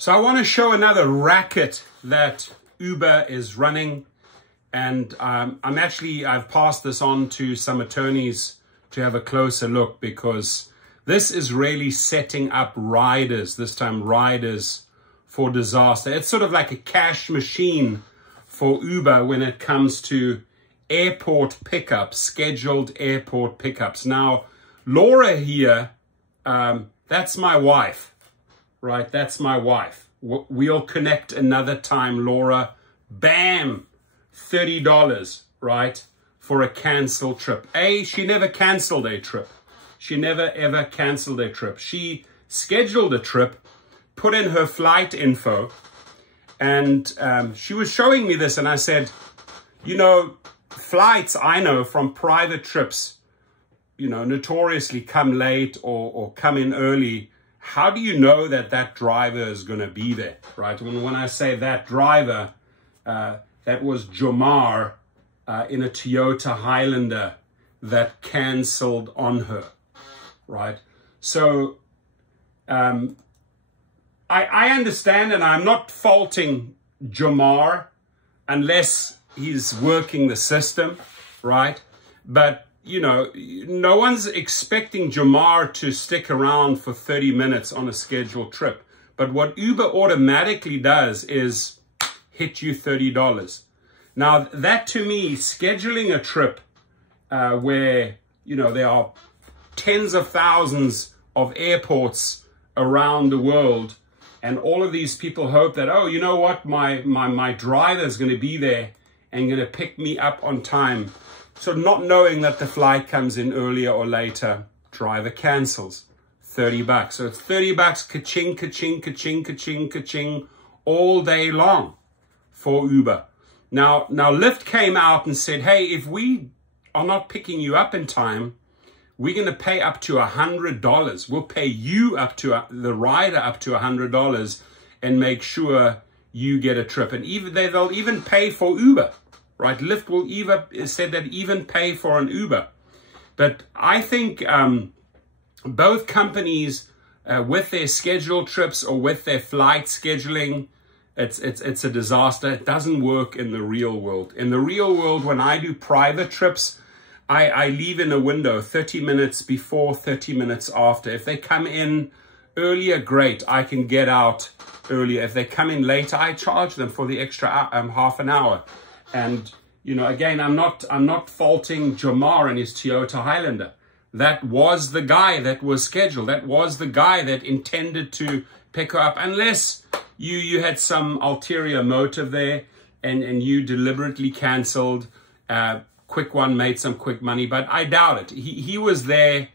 So I want to show another racket that Uber is running, and I've passed this on to some attorneys to have a closer look, because this is really setting up riders, this time riders for disaster. It's sort of like a cash machine for Uber when it comes to airport pickups, scheduled airport pickups. Now, Laura here, that's my wife. Right, that's my wife. We'll connect another time, Laura. Bam, $30, right, for a canceled trip. She never canceled a trip. She never, ever canceled a trip. She scheduled a trip, put in her flight info, and she was showing me this, and I said, you know, flights, I know from private trips, you know, notoriously come late or come in early. How do you know that that driver is going to be there, right? When I say that driver, that was Jomar in a Toyota Highlander that canceled on her, right? So I understand, and I'm not faulting Jomar unless he's working the system, right? But you know, no one's expecting Jamar to stick around for 30 minutes on a scheduled trip. But what Uber automatically does is hit you $30. Now, that to me, scheduling a trip where, you know, there are tens of thousands of airports around the world, and all of these people hope that, oh, you know what, my driver is going to be there and going to pick me up on time. So not knowing that the flight comes in earlier or later, driver cancels. $30. So it's $30, ka-ching, ka-ching, ka-ching, ka-ching, ka-ching, all day long for Uber. Now Lyft came out and said, hey, if we are not picking you up in time, we're going to pay up to $100. We'll pay you up to, the rider up to $100 and make sure you get a trip. And they'll even pay for Uber. Right, Lyft will said that even pay for an Uber. But I think both companies, with their scheduled trips or with their flight scheduling, it's a disaster. It doesn't work in the real world. In the real world, when I do private trips, I leave in a window 30 minutes before, 30 minutes after. If they come in earlier, great, I can get out earlier. If they come in later, I charge them for the extra half an hour. And, you know, again, I'm not faulting Jamar and his Toyota Highlander. That was the guy that was scheduled. That was the guy that intended to pick her up, unless you had some ulterior motive there and you deliberately canceled. Quick one, made some quick money, but I doubt it. He was there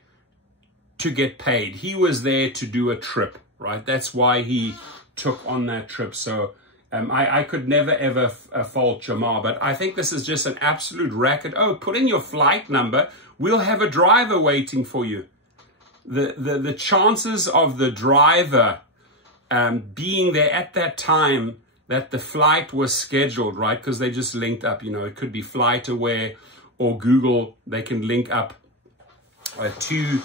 to get paid. He was there to do a trip, right? That's why he took on that trip. So I could never, ever fault Jamar, but I think this is just an absolute racket. Oh, put in your flight number. We'll have a driver waiting for you. The chances of the driver being there at that time that the flight was scheduled, right? Because they just linked up, you know, it could be FlightAware or Google. They can link up to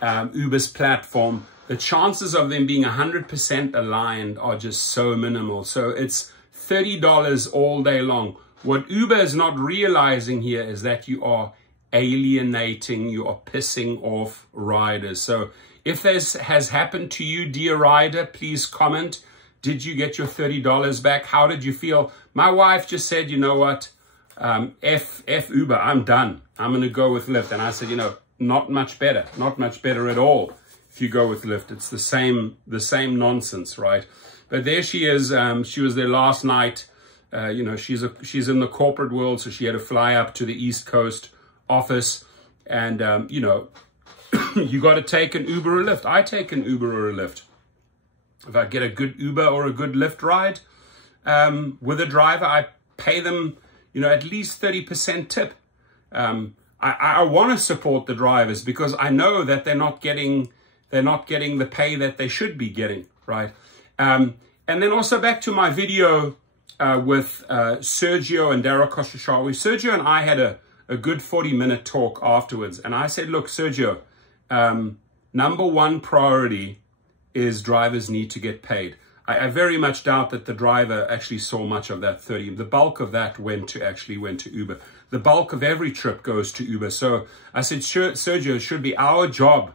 Uber's platform. The chances of them being 100% aligned are just so minimal. So it's $30 all day long. What Uber is not realizing here is that you are alienating, you are pissing off riders. So if this has happened to you, dear rider, please comment. Did you get your $30 back? How did you feel? My wife just said, you know what, F Uber, I'm done. I'm going to go with Lyft. And I said, you know, not much better at all. If you go with Lyft, it's the same nonsense, right? But there she is. She was there last night. You know, she's in the corporate world, so she had to fly up to the East Coast office. And, you know, you got to take an Uber or Lyft. I take an Uber or a Lyft. If I get a good Uber or a good Lyft ride with a driver, I pay them, you know, at least 30% tip. I want to support the drivers because I know that they're not getting the pay that they should be getting, right? And then also back to my video with Sergio and Dara Khosrowshahi. Sergio and I had a good 40-minute talk afterwards. And I said, look, Sergio, number one priority is drivers need to get paid. I very much doubt that the driver actually saw much of that 30. The bulk of that went to Uber. The bulk of every trip goes to Uber. So I said, sure, Sergio, it should be our job,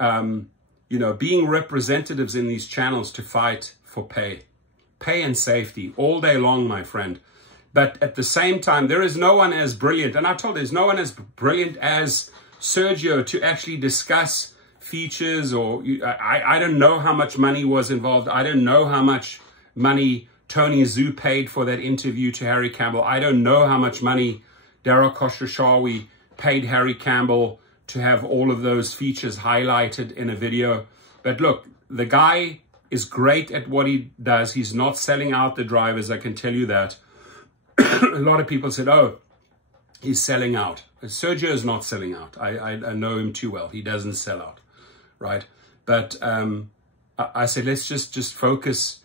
you know, being representatives in these channels to fight for pay and safety all day long, my friend. But at the same time, there is no one as brilliant. And I told you, there's no one as brilliant as Sergio to actually discuss features, or I don't know how much money was involved. I don't know how much money Tony Zhu paid for that interview to Harry Campbell. I don't know how much money Daryl Khosrowshahi paid Harry Campbell to have all of those features highlighted in a video. But look, the guy is great at what he does. He's not selling out the drivers, I can tell you that. A lot of people said, oh, he's selling out. Sergio is not selling out. I know him too well. He doesn't sell out, right? But I said, let's just focus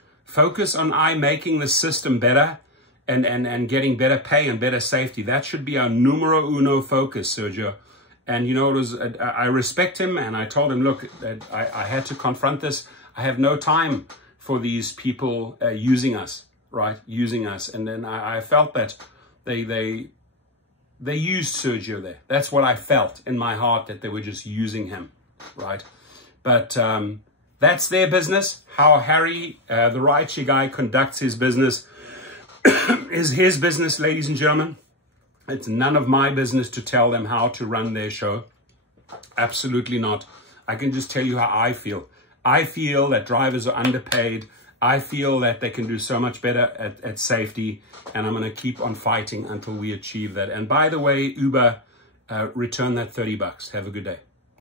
on making the system better and getting better pay and better safety. That should be our numero uno focus, Sergio. And, you know, it was, I respect him, and I told him, look, I had to confront this. I have no time for these people using us, right? Using us. And then I felt that they used Sergio there. That's what I felt in my heart, that they were just using him, right? But that's their business. How Harry, the Rideshare guy, conducts his business is his business, ladies and gentlemen. It's none of my business to tell them how to run their show. Absolutely not. I can just tell you how I feel. I feel that drivers are underpaid. I feel that they can do so much better at safety, and I'm going to keep on fighting until we achieve that. And by the way, Uber, return that $30. Have a good day.